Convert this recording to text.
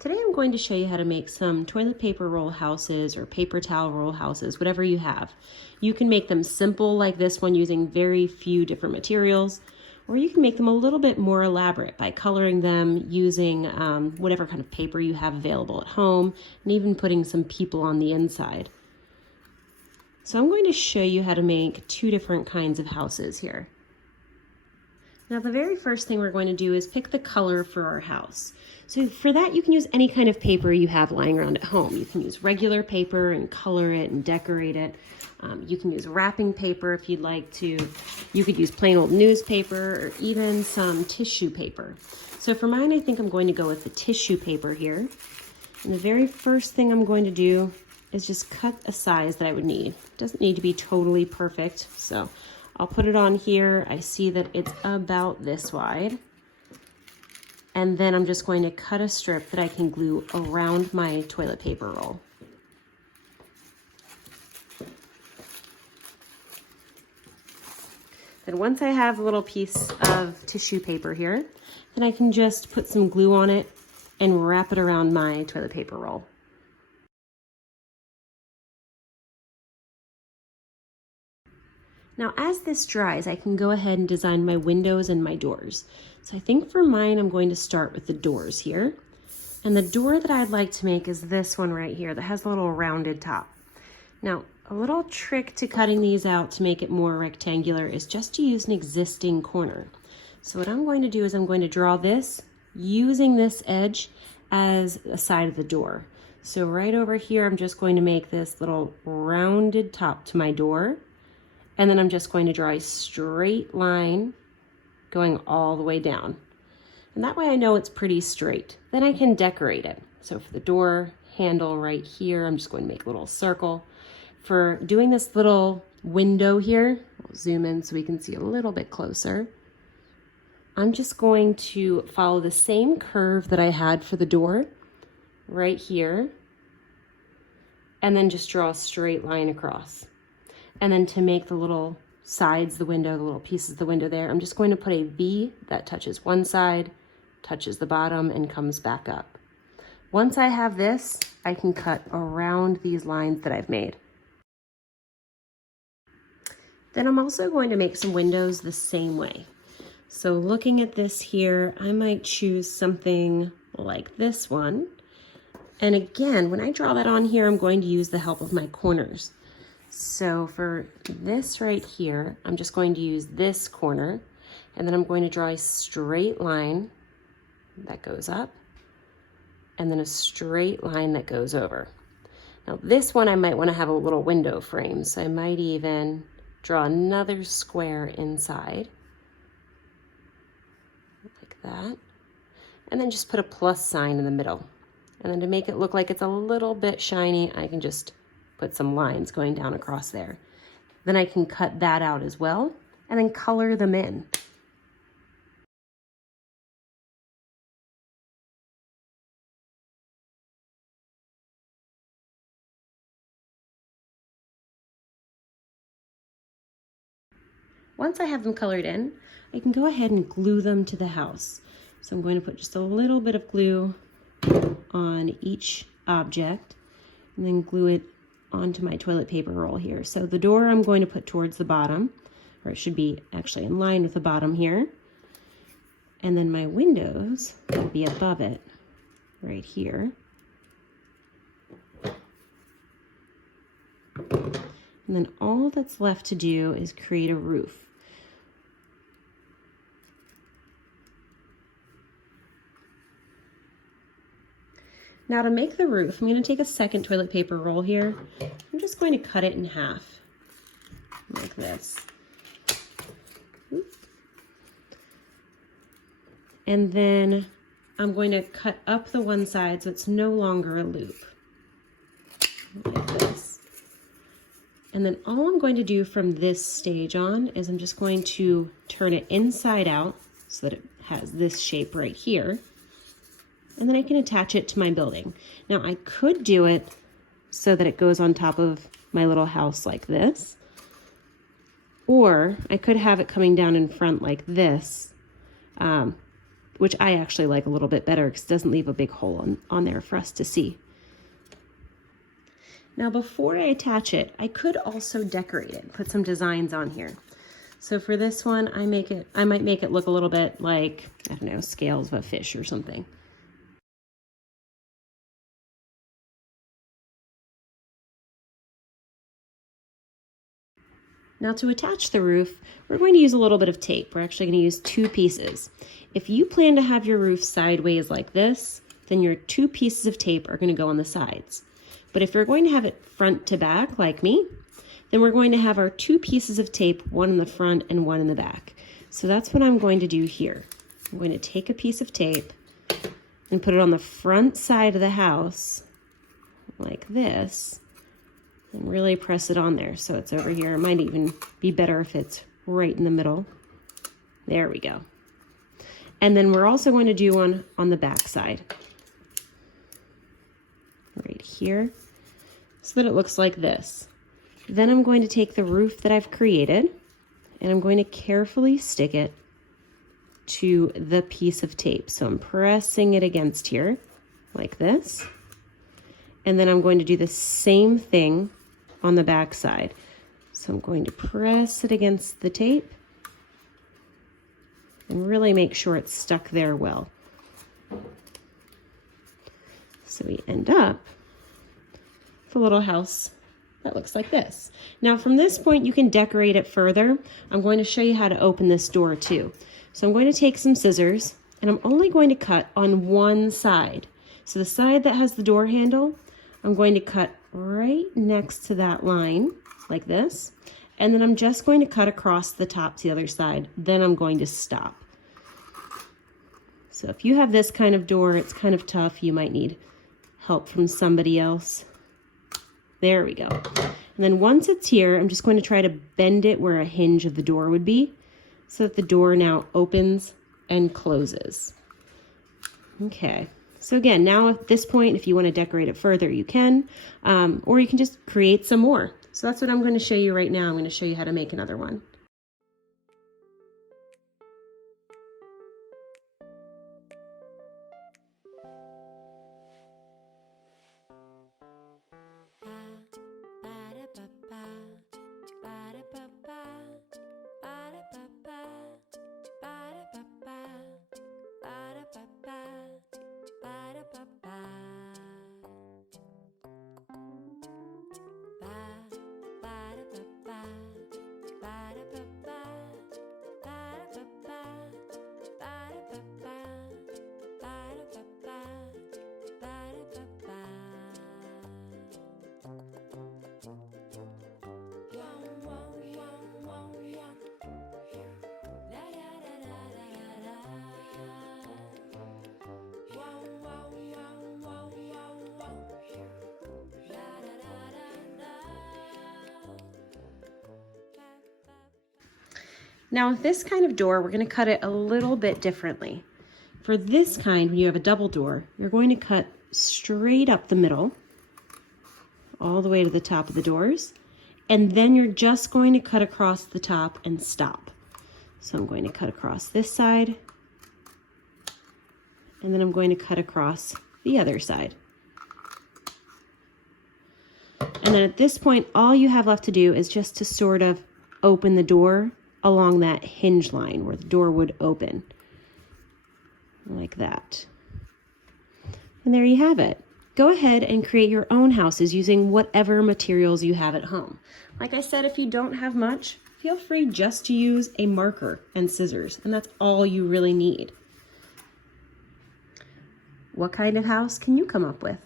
Today I'm going to show you how to make some toilet paper roll houses or paper towel roll houses, whatever you have. You can make them simple like this one using very few different materials, or you can make them a little bit more elaborate by coloring them using whatever kind of paper you have available at home, and even putting some people on the inside. So I'm going to show you how to make two different kinds of houses here. Now the very first thing we're going to do is pick the color for our house. So for that you can use any kind of paper you have lying around at home. You can use regular paper and color it and decorate it. You can use wrapping paper if you'd like to. You could use plain old newspaper or even some tissue paper. So for mine I think I'm going to go with the tissue paper here. And the very first thing I'm going to do is just cut a size that I would need. It doesn't need to be totally perfect, so I'll put it on here. I see that it's about this wide. And then I'm just going to cut a strip that I can glue around my toilet paper roll. Then once I have a little piece of tissue paper here, then I can just put some glue on it and wrap it around my toilet paper roll. Now as this dries, I can go ahead and design my windows and my doors. So I think for mine, I'm going to start with the doors here. And the door that I'd like to make is this one right here that has a little rounded top. Now, a little trick to cutting these out to make it more rectangular is just to use an existing corner. So what I'm going to do is I'm going to draw this using this edge as a side of the door. So right over here, I'm just going to make this little rounded top to my door. And then I'm just going to draw a straight line going all the way down. And that way I know it's pretty straight. Then I can decorate it. So for the door handle right here, I'm just going to make a little circle. For doing this little window here, I'll zoom in so we can see a little bit closer. I'm just going to follow the same curve that I had for the door right here. And then just draw a straight line across. And then to make the little sides, the window, the little pieces of the window there, I'm just going to put a V that touches one side, touches the bottom, and comes back up. Once I have this, I can cut around these lines that I've made. Then I'm also going to make some windows the same way. So looking at this here, I might choose something like this one. And again, when I draw that on here, I'm going to use the help of my corners. So for this right here, I'm just going to use this corner, and then I'm going to draw a straight line that goes up, and then a straight line that goes over. Now this one I might want to have a little window frame, so I might even draw another square inside, like that, and then just put a plus sign in the middle. And then to make it look like it's a little bit shiny, I can just put some lines going down across there. Then I can cut that out as well and then color them in. Once I have them colored in, I can go ahead and glue them to the house. So I'm going to put just a little bit of glue on each object and then glue it onto my toilet paper roll here. So the door I'm going to put towards the bottom, or it should be actually in line with the bottom here. And then my windows will be above it, right here. And then all that's left to do is create a roof. Now to make the roof, I'm going to take a second toilet paper roll here. I'm just going to cut it in half, like this. And then I'm going to cut up the one side so it's no longer a loop, like this. And then all I'm going to do from this stage on is I'm just going to turn it inside out so that it has this shape right here. And then I can attach it to my building. Now I could do it so that it goes on top of my little house like this, or I could have it coming down in front like this, which I actually like a little bit better because it doesn't leave a big hole on there for us to see. Now before I attach it, I could also decorate it, put some designs on here. So for this one, I might make it look a little bit like, I don't know, scales of a fish or something. Now to attach the roof, we're going to use a little bit of tape. We're actually going to use 2 pieces. If you plan to have your roof sideways like this, then your 2 pieces of tape are going to go on the sides. But if you're going to have it front to back like me, then we're going to have our 2 pieces of tape, one in the front and one in the back. So that's what I'm going to do here. I'm going to take a piece of tape and put it on the front side of the house like this and really press it on there so it's over here. It might even be better if it's right in the middle. There we go. And then we're also going to do one on the back side right here so that it looks like this. Then I'm going to take the roof that I've created and I'm going to carefully stick it to the piece of tape. So I'm pressing it against here like this. And then I'm going to do the same thing on the back side. So I'm going to press it against the tape and really make sure it's stuck there well. So we end up with a little house that looks like this. Now from this point you can decorate it further. I'm going to show you how to open this door too. So I'm going to take some scissors and I'm only going to cut on one side. So the side that has the door handle, I'm going to cut right next to that line like this. And then I'm just going to cut across the top to the other side. Then I'm going to stop. So if you have this kind of door, it's kind of tough. You might need help from somebody else. There we go. And then once it's here, I'm just going to try to bend it where a hinge of the door would be so that the door now opens and closes. Okay. So again, now at this point, if you want to decorate it further, you can, or you can just create some more. So that's what I'm going to show you right now. I'm going to show you how to make another one. Now with this kind of door, we're going to cut it a little bit differently. For this kind, when you have a double door, you're going to cut straight up the middle, all the way to the top of the doors, and then you're just going to cut across the top and stop. So I'm going to cut across this side, and then I'm going to cut across the other side. And then at this point, all you have left to do is just to sort of open the door along that hinge line where the door would open, like that. And there you have it. Go ahead and create your own houses using whatever materials you have at home. Like I said, if you don't have much, feel free just to use a marker and scissors, and that's all you really need. What kind of house can you come up with?